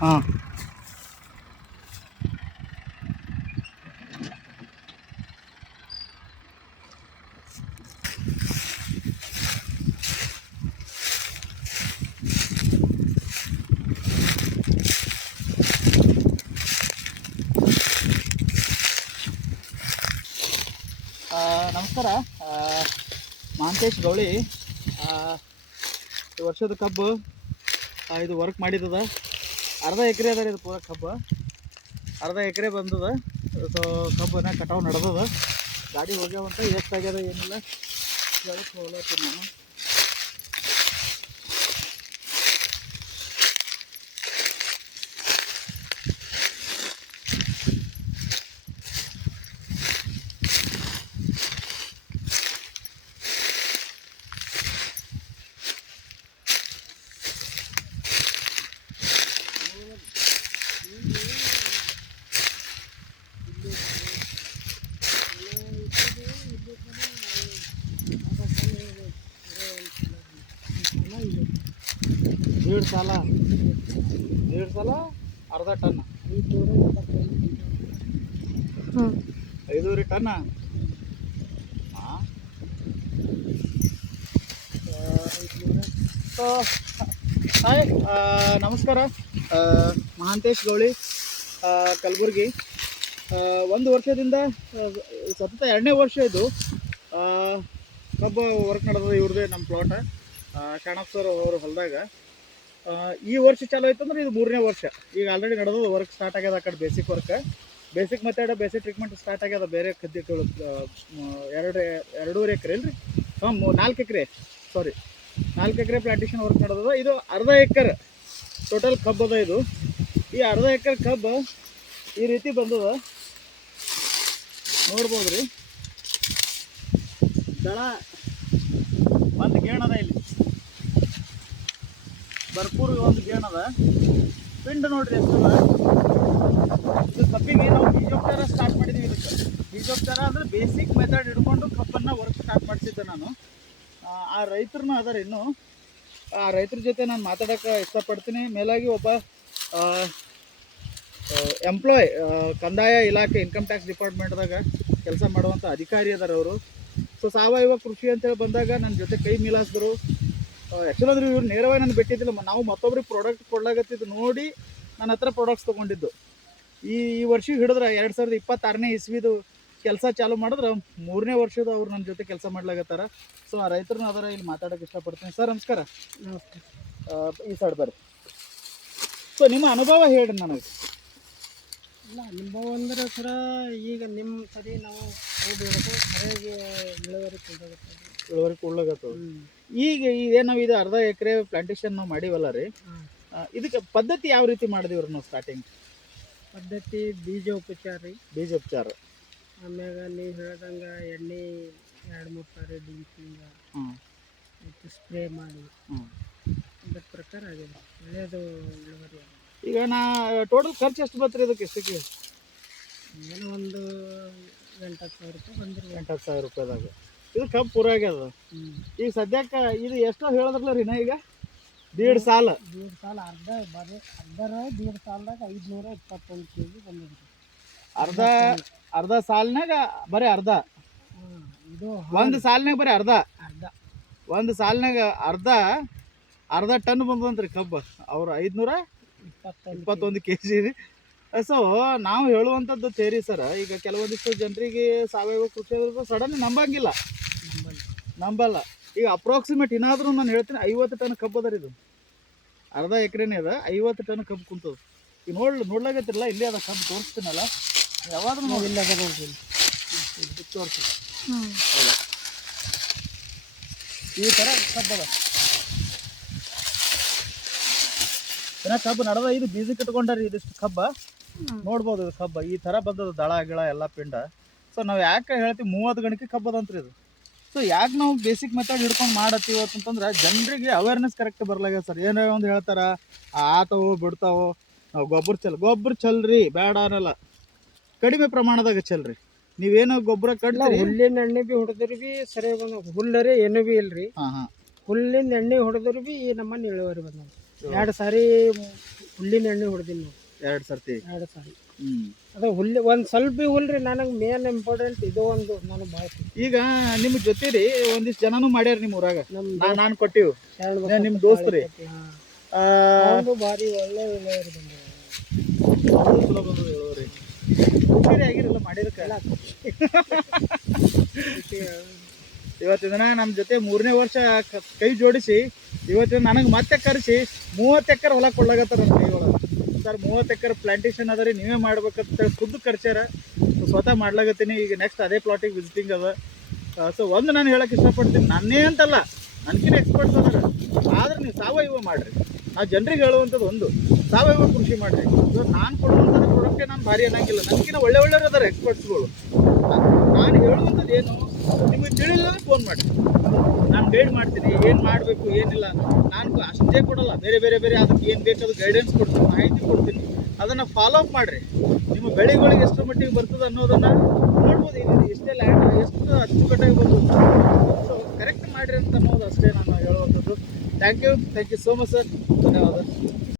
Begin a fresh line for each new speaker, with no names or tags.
ಹಾಂ. ನಮಸ್ಕಾರ. ಆ, ಮಹಾಂತೇಶ್ ಗೌಳಿ. ವರ್ಷದ ಕಬ್ಬು ಇದು ವರ್ಕ್ ಮಾಡಿದ್ದದ ಅರ್ಧ ಎಕರೆ ಅದ ರೀ ಇದು ಪೂರ ಕಬ್ಬು. ಅರ್ಧ ಎಕರೆ ಬಂದದ. ಸೊ ಕಬ್ಬನ ಕಟಾವು ನಡೆದದ. ಗಾಡಿ ಹೋಗ್ಯಾವಂತ ಎಷ್ಟಾಗ್ಯದ ಏನಿಲ್ಲ. ನಾನು. ದೀಡ್ ಸಾಲ. ಎರಡು ಸಾಲ, ಅರ್ಧ ಟನ್. ಐದೂವರೆ ಟನ್. ಹಾಯ್ ನಮಸ್ಕಾರ. ಮಹಾಂತೇಶ್ ಗೌಳಿ ಕಲಬುರ್ಗಿ. ಒಂದು ವರ್ಷದಿಂದ ಸತತ ಎರಡನೇ ವರ್ಷ ಇದು. ಕಬ್ಬು ವರ್ಕ್ ನಡೆದ ಇವ್ರದ್ದೇ ನಮ್ಮ ಪ್ಲಾಟ ಶರಣಪ್ಪ ಸರ್ ಅವರು ಹೊಲದಾಗ. ಈ ವರ್ಷ ಚಾಲು ಆಯ್ತು ಅಂದ್ರೆ ಇದು ಮೂರನೇ ವರ್ಷ. ಈಗ ಆಲ್ರೆಡಿ ನಡೆದ ವರ್ಕ್ ಸ್ಟಾರ್ಟ್ ಆಗ್ಯದ ಆ ಕಡೆ basic work basic method basic treatment start ಆಗ್ಯದ ಬೇರೆ ಕದ್ದಿಗಳು ಎರಡು, ಎರಡೂವರೆ ಎಕರೆ ಇಲ್ರಿ ಹಾಂ ನಾಲ್ಕು ಎಕರೆ ಸಾರಿ ನಾಲ್ಕು ಎಕರೆ ಪ್ಲಾಂಟೇಶನ್ ವರ್ಕ್ ನಡೆದದ. ಇದು ಅರ್ಧ ಎಕರೆ ಟೋಟಲ್ ಕಬ್ಬು ಅದ ಇದು. ಈ ಅರ್ಧ ಎಕರೆ ಕಬ್ಬು ಈ ರೀತಿ ಬಂದದ. ನೋಡ್ಬೋದು ರೀ ದಳ, ಒಂದು ಗೇಣದ ಇಲ್ಲಿ. ಭರ್ಪೂರ್ ಒಂದು ಗೇಣದ ಪಿಂಡ್ ನೋಡ್ರಿ ಎಷ್ಟದ ಇದು ಕಬ್ಬಿಗೆ ನಾವು ಬೀಜೋಪಚಾರ ಸ್ಟಾರ್ಟ್ ಮಾಡಿದ್ದೀವಿ ಇದಕ್ಕೆ. ಬೀಜೋಪಚಾರ ಅಂದ್ರೆ ಬೇಸಿಕ್ ಮೆಥಡ್ ಹಿಡ್ಕೊಂಡು ಕಬ್ಬನ್ನು ವರ್ಕ್ ಸ್ಟಾರ್ಟ್ ಮಾಡಿಸಿದ್ದೆ ನಾನು. ಆ, ಆ ರೈತರನ್ನ ಅದಾರ ಇನ್ನು. ಆ ರೈತರ ಜೊತೆ ನಾನು ಮಾತಾಡೋಕೆ ಇಷ್ಟಪಡ್ತೀನಿ. ಮೇಲಾಗಿ ಒಬ್ಬ ಎಂಪ್ಲಾಯ್ ಕಂದಾಯ ಇಲಾಖೆ ಇನ್ಕಮ್ ಟ್ಯಾಕ್ಸ್ ಡಿಪಾರ್ಟ್ಮೆಂಟ್ದಾಗ ಕೆಲಸ ಮಾಡುವಂಥ ಅಧಿಕಾರಿ ಅದಾರ ಅವರು. ಸೊ ಸಾವಯವ ಕೃಷಿ ಅಂತೇಳಿ ಬಂದಾಗ ನನ್ನ ಜೊತೆ ಕೈ ಮಿಲಾಸಿದ್ರು. ಆ್ಯಕ್ಚುಲಿ ಅಂದ್ರೆ ಇವ್ರು ನೇರವಾಗಿ ನಾನು ಬಿಟ್ಟಿದ್ದಿಲ್ಲ ನಾವು ಮತ್ತೊಬ್ರಿಗೆ ಪ್ರಾಡಕ್ಟ್ ಕೊಡ್ಲಾಗತ್ತಿದ್ದು ನೋಡಿ ನನ್ನ ಹತ್ರ ಪ್ರಾಡಕ್ಟ್ಸ್ ತೊಗೊಂಡಿದ್ದು. ಈ ಈ ವರ್ಷ ಹಿಡಿದ್ರೆ ಎರಡು ಸಾವಿರದ ಇಪ್ಪತ್ತಾರನೇ ಇಸ್ವಿದು ಕೆಲಸ ಚಾಲು ಮಾಡಿದ್ರೆ ಮೂರನೇ ವರ್ಷದ ಅವ್ರು ನನ್ನ ಜೊತೆ ಕೆಲಸ ಮಾಡ್ಲಾಗತ್ತಾರ. ಸೊ ಆ ರೈತರನ್ನ ಅದರ ಇಲ್ಲಿ ಮಾತಾಡೋಕೆ ಇಷ್ಟಪಡ್ತೀನಿ. ಸರ್ ನಮಸ್ಕಾರ. ಈ ಸೈಡ್ ಬರ್ರಿ. ಸೊ ನಿಮ್ಮ ಅನುಭವ ಹೇಳ್ರಿ ನನಗೆ.
ಇಲ್ಲ ಅನುಭವ ಅಂದ್ರೆ ಸರ ಈಗ ನಿಮ್ಮ ಸರಿ ನಾವು ಸರಿಯಾಗಿ ಇಳುವರಿ ಕೊಡೋಗುತ್ತೆ
ಇಳುವರಿ ಕೊಡ್ಲಾಗತ್ತದ ಈಗ ಏನು ಇದು ಅರ್ಧ ಎಕರೆ ಪ್ಲಾಂಟೇಶನ್ ನಾವು ಮಾಡೀವಲ್ಲ ರೀ ಇದಕ್ಕೆ ಪದ್ಧತಿ ಯಾವ ರೀತಿ ಮಾಡಿದಿವ್ರಿ ನಾವು ಸ್ಟಾರ್ಟಿಂಗ್
ಪದ್ಧತಿ ಬೀಜೋಪಚಾರ ರೀ.
ಬೀಜೋಪಚಾರ
ಆಮ್ಯಾಗ ನೀವು ಹೇಳ್ದಂಗೆ ಎಣ್ಣೆ ಎರಡು ಮೂರು ಸಾರಿ ಡಿಂಕಿಂಗ. ಮತ್ತು ಸ್ಪ್ರೇ ಮಾಡಿ. ಅದ್ರ ಪ್ರಕಾರ ಆಗಿದೆ ಒಳ್ಳೆಯದು ಇಳುವರಿ.
ಈಗ ನಾ ಟೋಟಲ್ ಖರ್ಚು ಎಷ್ಟು ಬತ್ರಿ ಇದಕ್ಕೆ ಎಷ್ಟಕ್ಕೆ?
ಏನೋ ಒಂದು ಎಂಟು ಹತ್ತು ಸಾವಿರ ರೂಪಾಯಿ ಬಂದಿರಬೇಕು
ಎಂಟು ಹತ್ತು ಸಾವಿರ ರೂಪಾಯಿದಾಗ. ಇದು ಕಬ್ಬು ಪೂರ ಆಗ್ಯದ. ಈಗ ಸದ್ಯಕ್ಕೆ ಇದು ಎಷ್ಟೋ ಹೇಳಿದ್ರಲ್ಲ ರೀ ನಾ ಈಗ? ದೀಡ್ ಸಾಲ.
ದೀಡ್ ಸಾಲ ಅರ್ಧ ಬರೀ ಅರ್ಧರ ದೀಡ್ ಸಾಲದಾಗ ಐದುನೂರ ಇಪ್ಪತ್ತೊಂದು ಕೆ ಜಿ ಬಂದಿದೆ
ಅರ್ಧ ಅರ್ಧ ಸಾಲಿನಾಗ ಬರೀ ಅರ್ಧ.
ಇದು
ಒಂದು ಸಾಲಿನಾಗ ಬರೀ ಅರ್ಧ.
ಅರ್ಧ.
ಒಂದು ಸಾಲಿನಾಗ ಅರ್ಧ ಅರ್ಧ ಟನ್ ಬಂದಂತ್ರಿ ಕಬ್ಬು. ಅವ್ರು ಐದುನೂರ
ಇಪ್ಪತ್ತೊಂದು
ಕೆ ಜಿ ಸೊ ನಾವು ಹೇಳುವಂಥದ್ದು ತೇರಿ ಸರ್ ಈಗ ಕೆಲವೊಂದಿಷ್ಟು ಜನರಿಗೆ ಸಾವಯವ ಕೃಷಿ ಸಡನ್ ನಂಬಂಗಿಲ್ಲ.
ನಂಬಲ್ಲಿ.
ಈಗ ಅಪ್ರಾಕ್ಸಿಮೇಟ್ ಏನಾದರೂ ನಾನು ಹೇಳ್ತೀನಿ ಐವತ್ತು ಟನ್ ಕಬ್ಬು ಅದ ರೀ ಇದು. ಅರ್ಧ ಎಕರೆನೇ ಅದ ಐವತ್ತು ಟನ್ ಕಬ್ಬು ಕುಂತದ. ಈಗ ನೋಡ್ ನೋಡ್ಲಾಗತ್ತಿರಲ್ಲ ಇಲ್ಲೇ ಅದ ಕಬ್ಬು ತೋರಿಸ್ತೀನಲ್ಲ. ಯಾವಾದ್ರೂ ನಾವು
ಇಲ್ಲ ಅದ ತೋರಿಸ್ತೀನಿ
ತೋರಿಸಿ ಈ ಥರ ಕಬ್ಬದ ಏನ ಕಬ್ಬು ನಡೆದ ಇದು ಬೀಜ ಇಟ್ಕೊಂಡಾರಿ ಇದಿಷ್ಟು ಕಬ್ಬ. ನೋಡ್ಬೋದು ಇದು ಕಬ್ಬ. ಈ ಥರ ಬಂದದ ದಳ ಗಿಳ ಎಲ್ಲ ಪಿಂಡ. ಸೊ ನಾವು ಯಾಕೆ ಹೇಳ್ತೀವಿ ಮೂವತ್ತು ಗಣಕ್ಕೆ ಕಬ್ಬದಂತ್ರಿ ಇದು? ಸೊ ಯಾಕೆ ನಾವು ಬೇಸಿಕ್ ಮೆಥಡ್ ಹಿಡ್ಕೊಂಡು ಮಾಡತ್ತೀವಿ ಅಂತಂದ್ರೆ ಜನರಿಗೆ ಅವೇರ್ನೆಸ್ ಕರೆಕ್ಟ್ ಬರ್ಲಾಗ ಸರ್. ಏನೋ ಒಂದು ಹೇಳ್ತಾರೆ? ಆತವು ಬಿಡ್ತಾವು. ನಾವು ಗೊಬ್ಬರ ಚೆಲ್ ಗೊಬ್ಬರ ಚಲ್ರಿ ಬೇಡ ಅನ್ನಲ್ಲ. ಕಡಿಮೆ ಪ್ರಮಾಣದಾಗ ಚೆಲ್ರಿ. ನೀವೇನು ಗೊಬ್ಬರ
ಇಲ್ಲ ಹುಲ್ಲಿನ ಎಣ್ಣೆ ಬಿ ಹೊಡೆದ್ರು ಬಿ ಸರಿ ಬಂದ ಹುಲ್ಲರೇ ಏನು ಬಿ ಇಲ್ರಿ. ಹುಲ್ಲಿನ ಎಣ್ಣೆ ಹೊಡೆದ್ರು ಬಿ ನಮ್ಮನ್ನ ಇಳುವರಿ ಬಂದ ಎರಡು ಸಾರಿ ಹುಲ್ಲಿನ ಎಣ್ಣೆ ಹೊಡೆದಿಲ್ಲ ನಾವು
ಎರಡು ಸರ್ತಿ?
ಎರಡು ಸಾರಿ.
ಹ್ಮ್.
ಅದು ಹುಲ್ಲು ಒಂದು ಸ್ವಲ್ಪ ಹುಲ್ರಿ ನನಗೆ ಮೇನ್ ಇಂಪಾರ್ಟೆಂಟ್ ಇದು ಒಂದು ನನಗೆ ಭಾಳ
ಈಗ ಜೊತೆ ರೀ ಒಂದಿಷ್ಟು ಜನನು ಮಾಡ್ಯಾರ ನಿಮ್ಮ ಊರಾಗ.
ನಾನು
ನಾ ನಾನ್ ಕೊಟ್ಟಿವ್. ನಿಮ್ಮ ದೋಸ್ತ್ರಿ?
ಒಂದು ಭಾರಿ ಒಳ್ಳೆ
ಚಲೋ ಹೇಳೋರಿ ಖುಷಿ ಆಗಿರಲ್ಲ ಮಾಡಿರಕ. ಇವತ್ತಿನ ದಿನ ನಮ್ಮ ಜೊತೆ ಮೂರನೇ ವರ್ಷ ಕ- ಜೋಡಿಸಿ ಇವತ್ತಿನ ನನಗೆ ಮತ್ತೆ ಕರೆಸಿ ಮೂವತ್ತು ಎಕರೆ ಹೊಲ ಕೊಡ್ಲಾಗತ್ತಾರ ನಮ್ಮ ಕೈಗಳು ಸರ್, ಮೂವತ್ತು ಎಕರೆ ಪ್ಲಾಂಟೇಶನ್ ಅದ ರೀ, ನೀವೇ ಮಾಡ್ಬೇಕಂತ ಖುದ್ದು ಸೊ, ಸ್ವತಃ ಮಾಡ್ಲಾಗತ್ತೀನಿ ಈಗ ನೆಕ್ಸ್ಟ್ ಅದೇ ಪ್ಲಾಟಿಗೆ ವಿಸಿಟಿಂಗ್ ಅದ. ಸೊ ಒಂದು ನಾನು ಹೇಳಕ್ಕೆ ಇಷ್ಟಪಡ್ತೀನಿ, ನನ್ನೇ ಅಂತಲ್ಲ ನನ್ಕಿನ ಎಕ್ಸ್ಪರ್ಟ್ಸ್ ಅದಾರ. ಆದ್ರೆ ನೀವು ಸಾವಯವ ಮಾಡ್ರಿ. ಆ ಜನರಿಗೆ ಹೇಳುವಂಥದ್ದು ಒಂದು, ಸಾವಯವ ಕೃಷಿ ಮಾಡ್ರಿ. ಸೊ ನಾನು ಕೊಡುವಂಥದ್ದು ಪ್ರಾಡಕ್ಟೇ ನಾನು ಭಾರಿ ಅನ್ನಂಗಿಲ್ಲ. ನನಗಿನ ಒಳ್ಳೆ ಒಳ್ಳೆಯವ್ರು ಅದಾರ ಎಕ್ಸ್ಪರ್ಟ್ಸ್ಗಳು ಏನು ನಿಮಗೆ ತಿಳಿಲಿಲ್ಲ ಫೋನ್ ಮಾಡಿ. ನಾನು ಗೈಡ್ ಮಾಡ್ತೀನಿ, ಏನು ಮಾಡಬೇಕು, ಏನಿಲ್ಲ ನಾನು ಅಷ್ಟೇ ಕೊಡಲ್ಲ, ಬೇರೆ ಬೇರೆ ಬೇರೆ ಅದಕ್ಕೆ ಏನು ಬೇಕು ಅದು ಗೈಡೆನ್ಸ್ ಕೊಡ್ತೀನಿ, ಮಾಹಿತಿ ಕೊಡ್ತೀನಿ. ಅದನ್ನು ಫಾಲೋ ಅಪ್ ಮಾಡಿರಿ. ನಿಮ್ಮ ಬೆಳೆಗಳಿಗೆ ಎಷ್ಟು ಮಟ್ಟಿಗೆ ಬರ್ತದೆ ಅನ್ನೋದನ್ನು ನೋಡ್ಬೋದು. ಇಲ್ಲಿ ಇಷ್ಟೇ ಲ್ಯಾಂಡ್ ಎಷ್ಟು ಅಚ್ಚುಕಟ್ಟಾಗಿ ಬರ್ತದೆ ಸೊ ಕರೆಕ್ಟ್ ಮಾಡಿರಿ ಅಂತ ಅನ್ನೋದು ಅಷ್ಟೇ ನಾನು ಹೇಳುವಂಥದ್ದು. Thank you thank you so much sir ಧನ್ಯವಾದ.